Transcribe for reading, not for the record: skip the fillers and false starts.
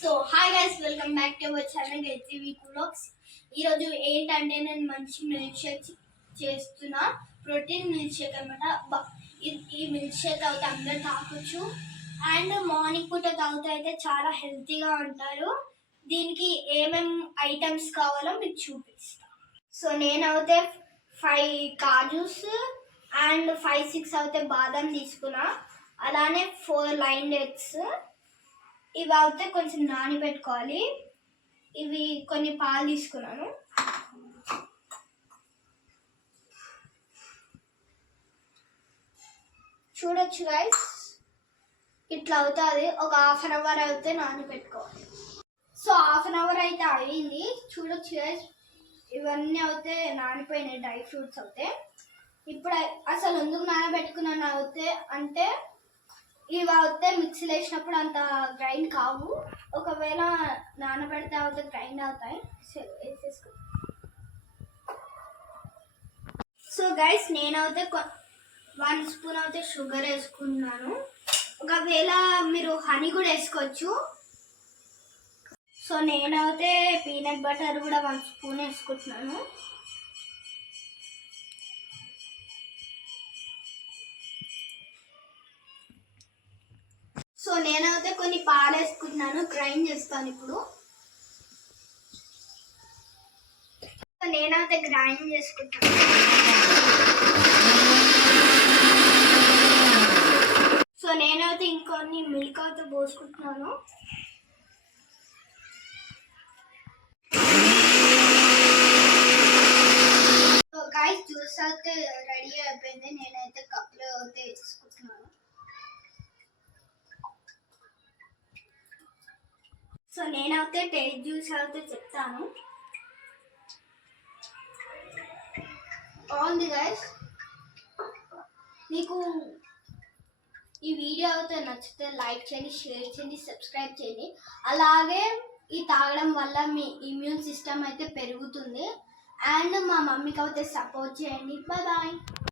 So hi guys, welcome back to our channel Gayatri vlogs. ఈరోజు ఏంటంటే నేను మంచి మిల్క్ షేక్ చేస్తున్నా. ప్రోటీన్ మిల్క్ షేక్ అనమాట. ఈ మిల్క్ షేక్ అయితే అందరూ తాగొచ్చు అండ్ మార్నింగ్ పూట తాగితే అయితే చాలా హెల్తీగా ఉంటారు. దీనికి ఏమేమి ఐటమ్స్ కావాలో మీకు చూపిస్తాను. సో నేనైతే 5 కాజూస్ అండ్ 5-6 అయితే బాదం తీసుకున్నా. అలానే 4 లైన్ డేట్స్. ఇవి అయితే కొంచెం నానబెట్టుకోవాలి. ఇవి కొన్ని పాలు తీసుకున్నాను. చూడొచ్చు గైస్, ఇట్లా అవుతుంది. ఒక ½ అన్ అవర్ అయితే నానబెట్టుకోవాలి. సో ½ అన్ అవర్ అయితే అయింది. చూడొచ్చు గైస్, ఇవన్నీ అయితే నానిపోయినాయి. డ్రై ఫ్రూట్స్ అయితే ఇప్పుడు అసలు ఎందుకు నానబెట్టుకున్నాను అయితే అంటే ఇవి అయితే మిక్సీలో వేసినప్పుడు అంత గ్రైండ్ కావు. ఒకవేళ నానబెడితే అయితే గ్రైండ్ అవుతాయి. వేసేసుకో. సో గైస్, నేనైతే 1 స్పూన్ అయితే షుగర్ వేసుకున్నాను. ఒకవేళ మీరు హనీ కూడా వేసుకోవచ్చు. సో నేనైతే పీనట్ బటర్ కూడా 1 స్పూన్ వేసుకుంటున్నాను. సో నేనైతే కొన్ని పాలు వేసుకుంటున్నాను. గ్రైండ్ చేస్తాను ఇప్పుడు. నేనైతే గ్రైండ్ చేసుకుంటాను. సో నేనైతే ఇంకొన్ని మిల్క్ అయితే పోసుకుంటున్నాను. సో గైస్, జ్యూస్ అయితే రెడీ అయిపోయింది. నేనైతే కప్లో అయితే వేసుకుంటున్నాను. సో నేనైతే టేస్ట్ జ్యూస్ అయితే చెప్తాను. బాగుంది గైస్. మీకు ఈ వీడియో అయితే నచ్చితే లైక్ చేయండి, షేర్ చేయండి, సబ్స్క్రైబ్ చేయండి. అలాగే ఈ తాగడం వల్ల మీ ఇమ్యూన్ సిస్టమ్ అయితే పెరుగుతుంది. అండ్ మా మమ్మీకి అయితే సపోర్ట్ చేయండి. Bye bye.